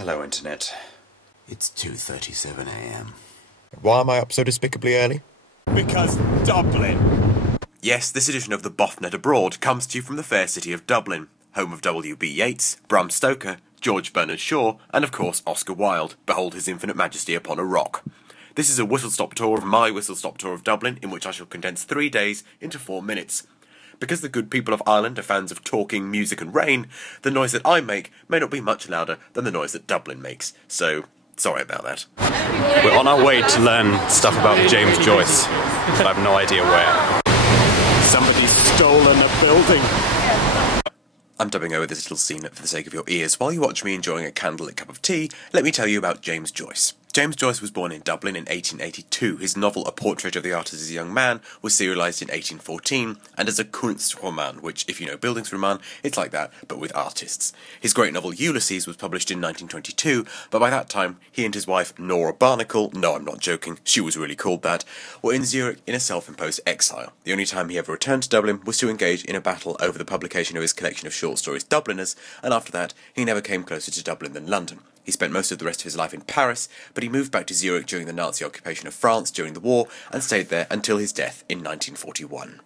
Hello, Internet. It's 2:37 AM. Why am I up so despicably early? Because Dublin. Yes, this edition of the BoffNet Abroad comes to you from the fair city of Dublin, home of W.B. Yeats, Bram Stoker, George Bernard Shaw, and of course Oscar Wilde, behold his infinite majesty upon a rock. This is a whistle-stop tour of my whistle-stop tour of Dublin, in which I shall condense 3 days into 4 minutes. Because the good people of Ireland are fans of talking, music and rain, the noise that I make may not be much louder than the noise that Dublin makes, so sorry about that. We're on our way to learn stuff about James Joyce, but I have no idea where. Somebody's stolen a building. I'm dubbing over this little scene for the sake of your ears. While you watch me enjoying a candlelit cup of tea, let me tell you about James Joyce. James Joyce was born in Dublin in 1882. His novel A Portrait of the Artist as a Young Man was serialised in 1814, and as a Kunstroman, which, if you know Bildungsroman, it's like that, but with artists. His great novel Ulysses was published in 1922, but by that time, he and his wife Nora Barnacle, no, I'm not joking, she was really called that, were in Zurich in a self-imposed exile. The only time he ever returned to Dublin was to engage in a battle over the publication of his collection of short stories Dubliners, and after that, he never came closer to Dublin than London. He spent most of the rest of his life in Paris, but he moved back to Zurich during the Nazi occupation of France during the war, and stayed there until his death in 1941.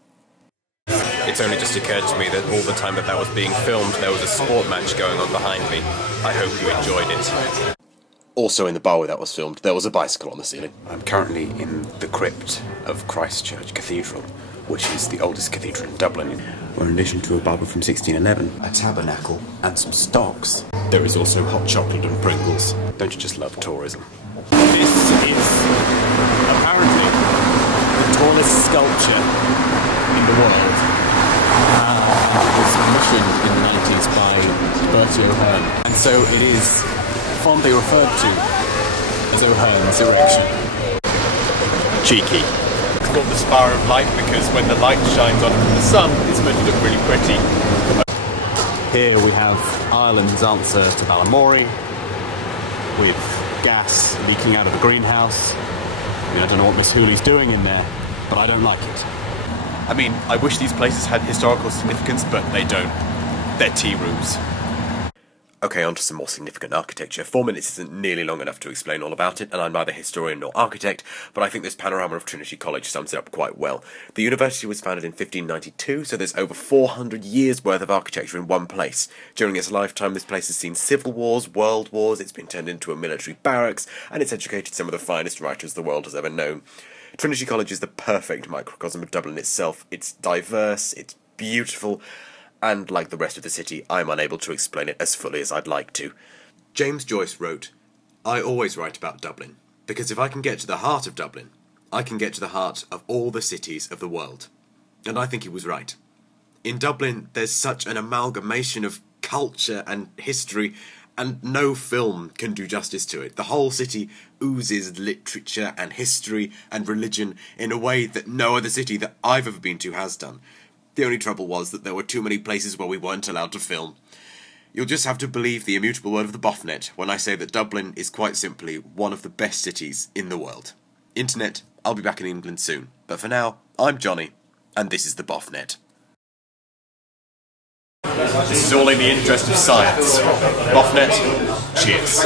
It's only just occurred to me that all the time that was being filmed, there was a sport match going on behind me. I hope you enjoyed it. Also in the bar where that was filmed, there was a bicycle on the ceiling. I'm currently in the crypt of Christ Church Cathedral, which is the oldest cathedral in Dublin, where in addition to a Bible from 1611, a tabernacle and some stocks, there is also hot chocolate and Pringles. Don't you just love tourism? This is apparently the tallest sculpture in the world. It was commissioned in the 90s by Bertie O'Hearn, and so it is fondly referred to as O'Hearn's erection. Cheeky. It's called the Spire of Light because when the light shines on it from the sun, it's meant to look really pretty. Here we have Ireland's answer to Balamory, with gas leaking out of the greenhouse. I mean, I don't know what Miss Hooley's doing in there, but I don't like it. I mean, I wish these places had historical significance, but they don't. They're tea rooms. Okay, on to some more significant architecture. 4 minutes isn't nearly long enough to explain all about it, and I'm neither historian nor architect, but I think this panorama of Trinity College sums it up quite well. The university was founded in 1592, so there's over 400 years' worth of architecture in one place. During its lifetime, this place has seen civil wars, world wars, it's been turned into a military barracks, and it's educated some of the finest writers the world has ever known. Trinity College is the perfect microcosm of Dublin itself. It's diverse, it's beautiful, and like the rest of the city, I'm unable to explain it as fully as I'd like to. James Joyce wrote, "I always write about Dublin, because if I can get to the heart of Dublin, I can get to the heart of all the cities of the world." And I think he was right. In Dublin, there's such an amalgamation of culture and history, and no film can do justice to it. The whole city oozes literature and history and religion in a way that no other city that I've ever been to has done. The only trouble was that there were too many places where we weren't allowed to film. You'll just have to believe the immutable word of the BoffNet when I say that Dublin is quite simply one of the best cities in the world. Internet, I'll be back in England soon. But for now, I'm Johnny, and this is the BoffNet. This is all in the interest of science. BoffNet, cheers.